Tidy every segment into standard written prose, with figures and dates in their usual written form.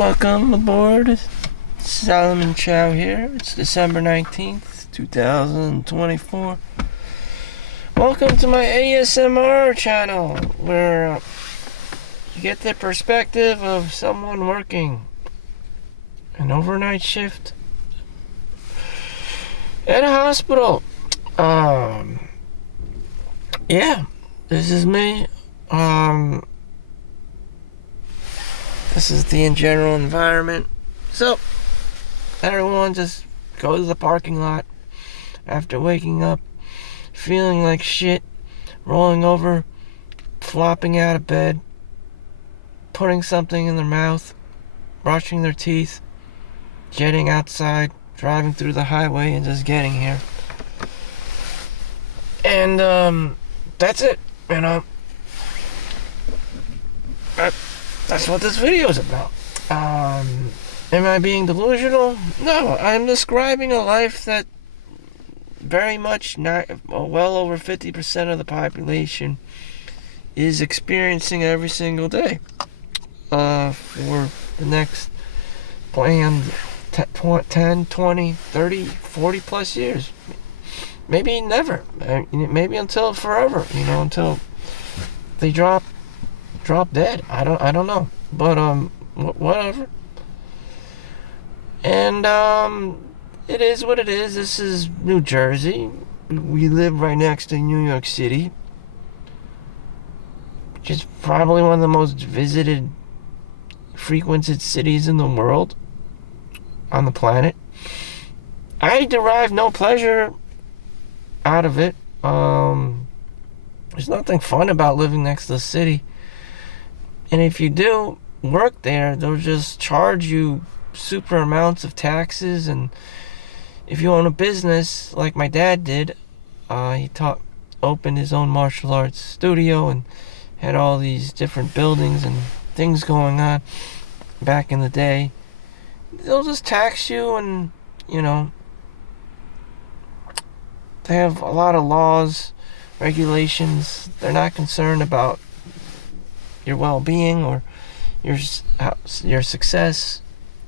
Welcome aboard. Solomon Chau here. It's December 19th, 2024. Welcome to my ASMR channel, where you get the perspective of someone working an overnight shift at a hospital. Yeah, this is me. This is the general environment. So, everyone just go to the parking lot after waking up, feeling like shit, rolling over, flopping out of bed, putting something in their mouth, brushing their teeth, jetting outside, driving through the highway, and just getting here. And, that's it, you know. That's what this video is about. Am I being delusional? No, I'm describing a life that very much, well over 50% of the population is experiencing every single day for the next planned 10, 20, 30, 40 plus years. Maybe never. Maybe until forever, until they drop dead. I don't know. But whatever. And it is what it is. This is New Jersey. We live right next to New York City, which is probably one of the most visited, frequented cities in the world, on the planet. I derive no pleasure out of it. There's nothing fun about living next to the city. And if you do work there, they'll just charge you super amounts of taxes. And if you own a business like my dad did, he opened his own martial arts studio and had all these different buildings and things going on back in the day. They'll just tax you, and they have a lot of laws, regulations. They're not concerned about your well-being or your success.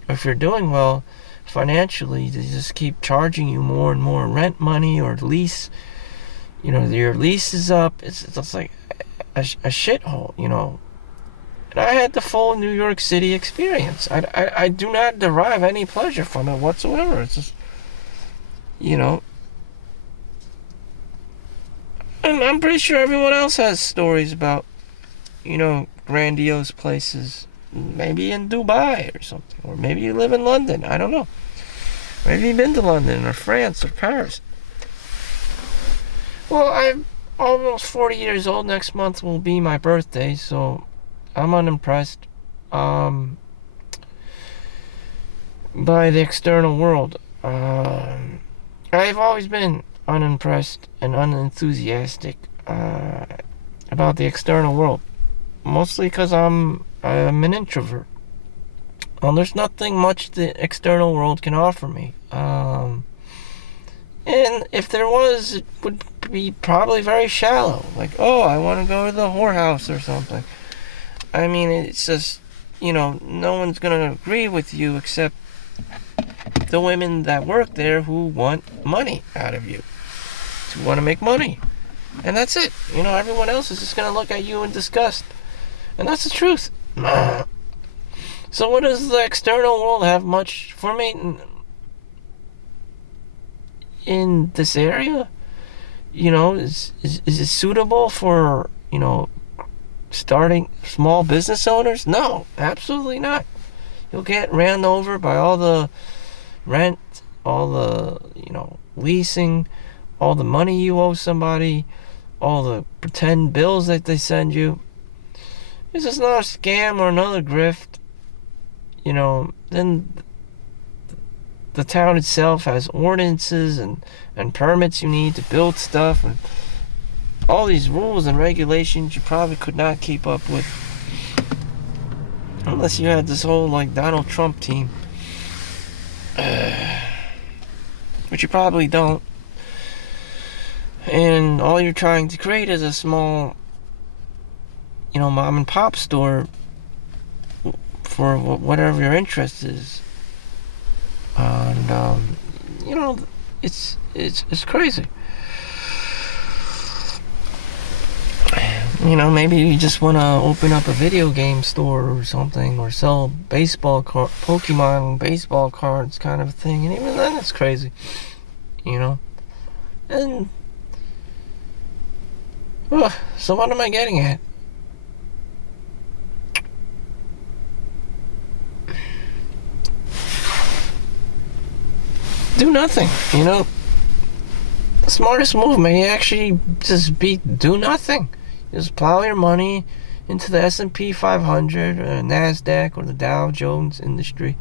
If you're doing well financially, they just keep charging you more and more rent money or lease. Your lease is up. It's like a shithole, And I had the full New York City experience. I do not derive any pleasure from it whatsoever. It's just, and I'm pretty sure everyone else has stories about, grandiose places. Maybe in Dubai or something. Or maybe you live in London. I don't know. Maybe you've been to London or France or Paris. Well, I'm almost 40 years old. Next month will be my birthday, so I'm unimpressed by the external world. I've always been unimpressed and unenthusiastic about the external world. Mostly because I'm an introvert. Well, there's nothing much the external world can offer me. And if there was, it would be probably very shallow. Like, oh, I want to go to the whorehouse or something. I mean, it's just, no one's going to agree with you except the women that work there who want money out of you. Who want to make money. And that's it. Everyone else is just going to look at you in disgust. And that's the truth. So what does the external world have much for me in this area? Is it suitable for, starting small business owners? No, absolutely not. You'll get ran over by all the rent, all the, leasing, all the money you owe somebody, all the pretend bills that they send you. It's just not a scam or another grift. Then the town itself has ordinances and permits you need to build stuff, and all these rules and regulations you probably could not keep up with unless you had this whole Donald Trump team, which you probably don't. And all you're trying to create is a small, mom and pop store for whatever your interest is. And it's crazy. Maybe you just want to open up a video game store or something, or sell Pokemon baseball cards kind of thing, and even then it's crazy, and so what am I getting at? Do nothing, the smartest move may actually just be do nothing. Just plow your money into the S&P 500 or the NASDAQ or the Dow Jones industry.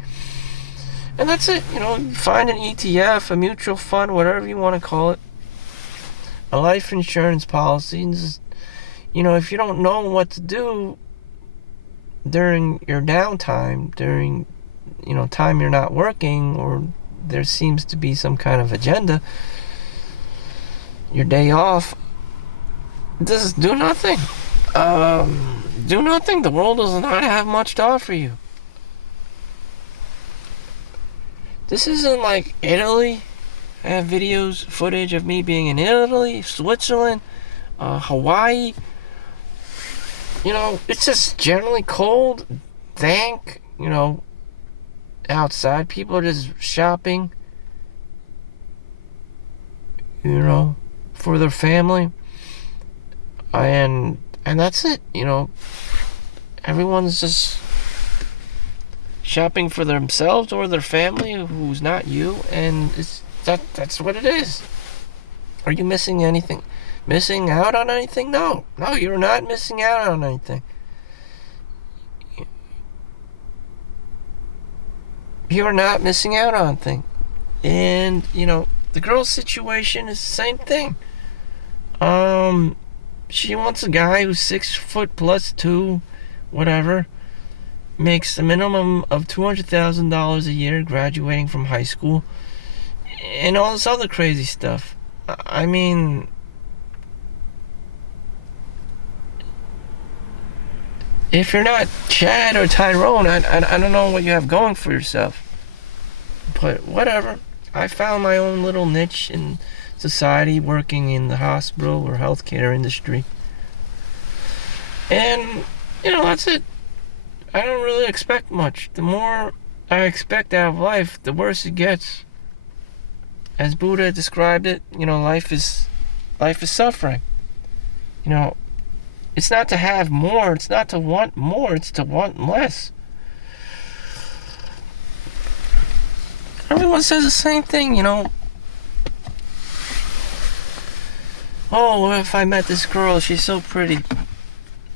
And that's it. Find an ETF, a mutual fund, whatever you want to call it, a life insurance policy. And just, if you don't know what to do during your downtime, during, time you're not working, or there seems to be some kind of agenda, your day off, just do nothing. Do nothing. The world does not have much to offer you. This isn't like Italy. I have footage of me being in Italy, Switzerland, Hawaii. It's just generally cold, dank, outside. People are just shopping, for their family. And that's it, everyone's just shopping for themselves or their family who's not you, and that's what it is. Are you missing anything? Missing out on anything? No, you're not missing out on anything. You're not missing out on anything. And, the girl's situation is the same thing. She wants a guy who's 6 foot plus 2, whatever, makes a minimum of $200,000 a year graduating from high school, and all this other crazy stuff. I mean, if you're not Chad or Tyrone, I don't know what you have going for yourself. But whatever. I found my own little niche in society, working in the hospital or healthcare industry. And, that's it. I don't really expect much. The more I expect out of life, the worse it gets. As Buddha described it, life is suffering. It's not to have more, it's not to want more, it's to want less. Everyone says the same thing, Oh, if I met this girl, she's so pretty.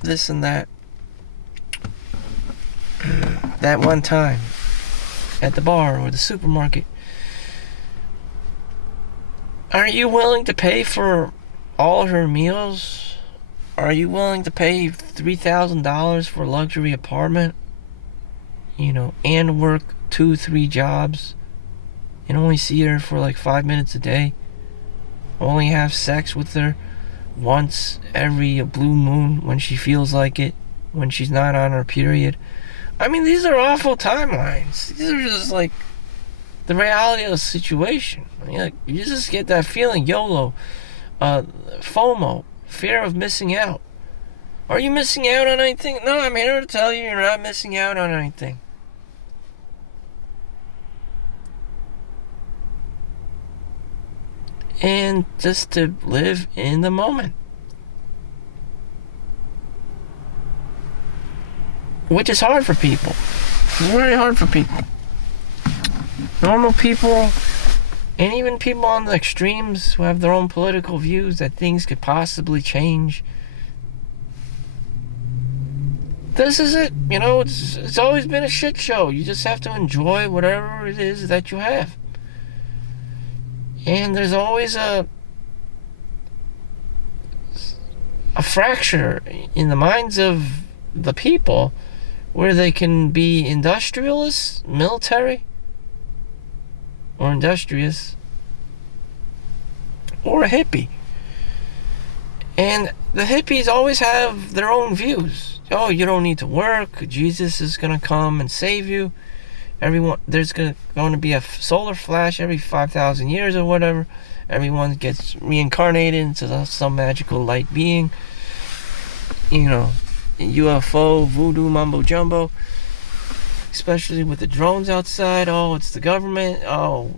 This and that. That one time at the bar or the supermarket. Are you willing to pay for all her meals? Are you willing to pay $3,000 for a luxury apartment? And work 2-3 jobs and only see her for like 5 minutes a day? Only have sex with her once every blue moon when she feels like it, when she's not on her period? I mean, these are awful timelines. These are just like the reality of the situation. You just get that feeling, YOLO, FOMO, fear of missing out. Are you missing out on anything? No, I'm here to tell you you're not missing out on anything. And just to live in the moment. Which is hard for people. It's very hard for people. Normal people, and even people on the extremes who have their own political views that things could possibly change. This is it. It's always been a shit show. You just have to enjoy whatever it is that you have. And there's always a fracture in the minds of the people where they can be industrialists, military, or industrious, or a hippie. And the hippies always have their own views. oh, you don't need to work. Jesus is gonna come and save you. Everyone, there's going to be a solar flash every 5,000 years or whatever. Everyone gets reincarnated into some magical light being. You know, UFO, voodoo, mumbo jumbo. Especially with the drones outside. Oh, it's the government. Oh,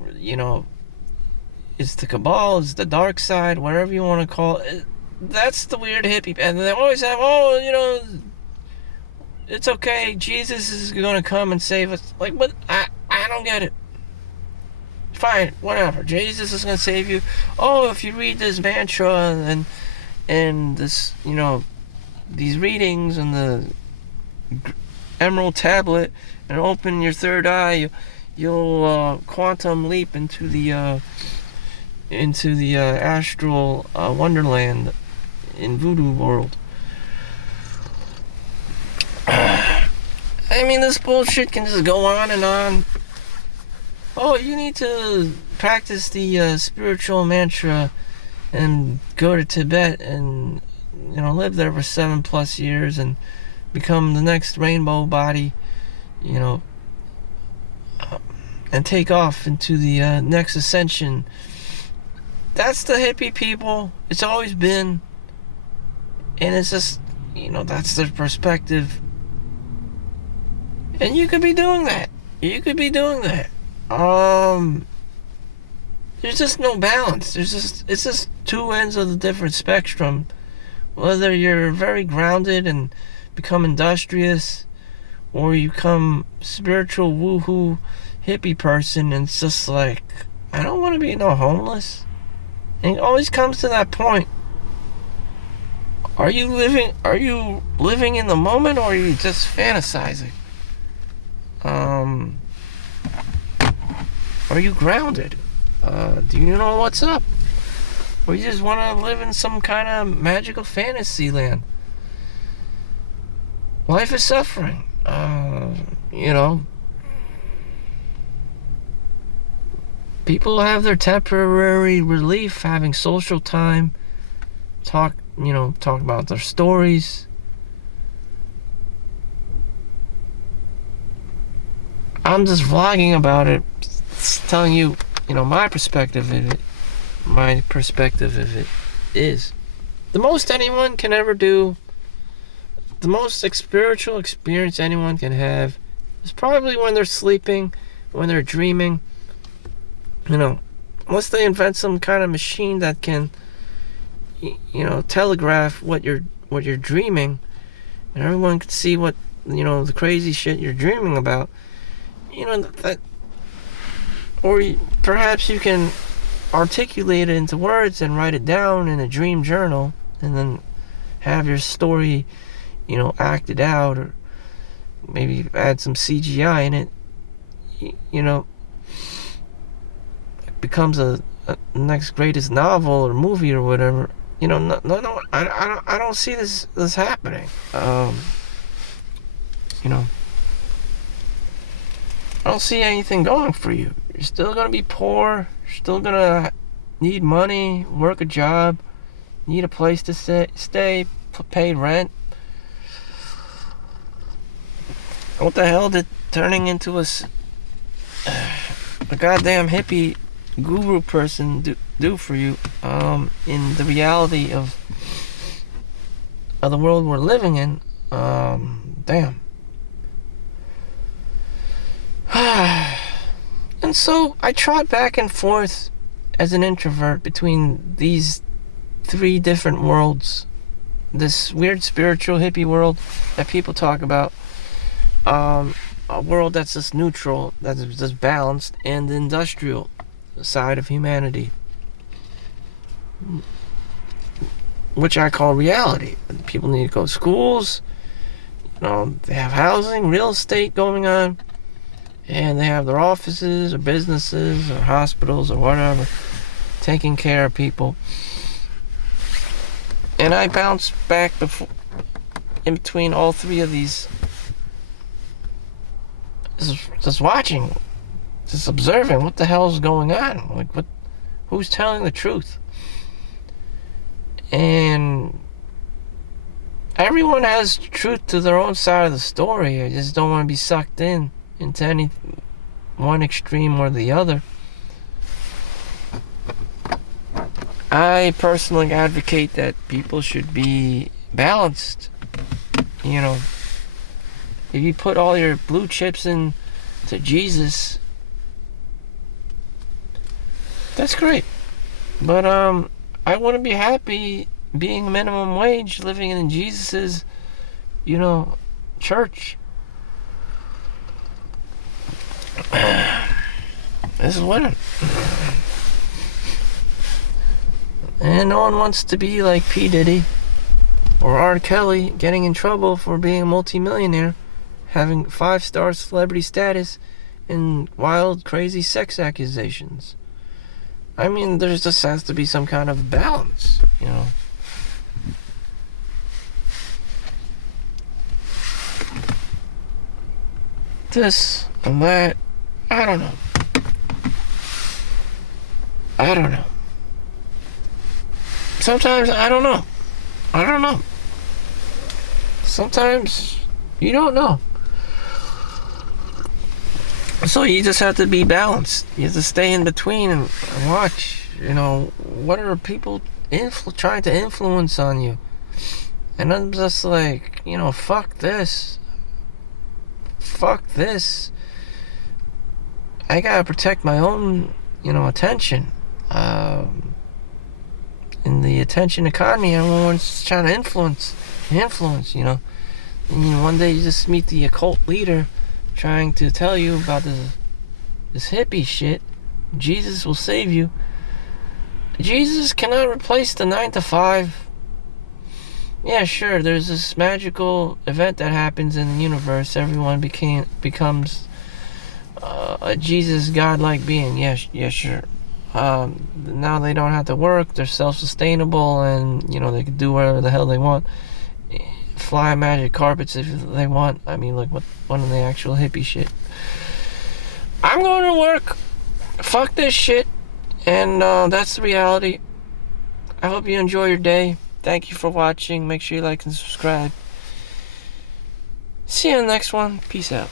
it's the cabal. It's the dark side. Whatever you want to call it. That's the weird hippie. And they always have, it's okay. Jesus is going to come and save us. Like, what? I don't get it. Fine, whatever. Jesus is going to save you. Oh, if you read this mantra and this, these readings and the emerald tablet and open your third eye, you'll quantum leap into the astral wonderland in voodoo world. I mean, this bullshit can just go on and on. Oh, you need to practice the spiritual mantra and go to Tibet and, live there for 7+ years and become the next rainbow body, and take off into the next ascension. That's the hippie people. It's always been. And it's just, that's their perspective. And you could be doing that. There's just no balance. It's just two ends of the different spectrum. Whether you're very grounded and become industrious, or you become spiritual woohoo hippie person, and it's just like, I don't want to be no homeless. And it always comes to that point. Are you living in the moment, or are you just fantasizing? Are you grounded? Do you know what's up? Or you just want to live in some kind of magical fantasy land? Life is suffering. People have their temporary relief having social time, talk about their stories. I'm just vlogging about it, telling you, my perspective of it. My perspective of it is the most anyone can ever do, the most spiritual experience anyone can have is probably when they're sleeping, when they're dreaming. Unless they invent some kind of machine that can, telegraph what you're dreaming, and everyone can see what, the crazy shit you're dreaming about. Or perhaps you can articulate it into words and write it down in a dream journal, and then have your story, acted out, or maybe add some CGI in it. It becomes a next greatest novel or movie or whatever. No, I don't see this happening. I don't see anything going for you. You're still gonna be poor. You're still gonna need money, work a job, need a place to stay, pay rent. What the hell did turning into a goddamn hippie guru person do for you in the reality of the world we're living in? Damn. And so I trot back and forth as an introvert between these three different worlds. This weird spiritual hippie world that people talk about, a world that's just neutral, that's just balanced, and the industrial side of humanity, which I call reality. People need to go to schools, they have housing, real estate going on, and they have their offices or businesses or hospitals or whatever, taking care of people. And I bounce back in between all three of these, just watching, just observing what the hell's going on. Like, who's telling the truth? And everyone has truth to their own side of the story. I just don't want to be sucked into any one extreme or the other. I personally advocate that people should be balanced. You know, if you put all your blue chips into Jesus, that's great. But I wouldn't be happy being minimum wage, living in Jesus's, church. This is winning. And no one wants to be like P. Diddy or R. Kelly, getting in trouble for being a multimillionaire, having 5-star celebrity status, and wild, crazy sex accusations. I mean, there just has to be some kind of balance, This and that, I don't know. Sometimes I don't know. Sometimes you don't know. So you just have to be balanced. You have to stay in between and watch, what are people trying to influence on you. And I'm just like, fuck this. I gotta protect my own, attention. In the attention economy, everyone's trying to influence, And one day you just meet the occult leader trying to tell you about this hippie shit. Jesus will save you. Jesus cannot replace the 9 to 5. Yeah, sure, there's this magical event that happens in the universe. Everyone becomes a Jesus godlike being. Yeah, sure. Now they don't have to work. They're self-sustainable, and they can do whatever the hell they want. Fly magic carpets if they want. I mean, like, what one of the actual hippie shit. I'm going to work. Fuck this shit. And that's the reality. I hope you enjoy your day. Thank you for watching. Make sure you like and subscribe. See you in the next one. Peace out.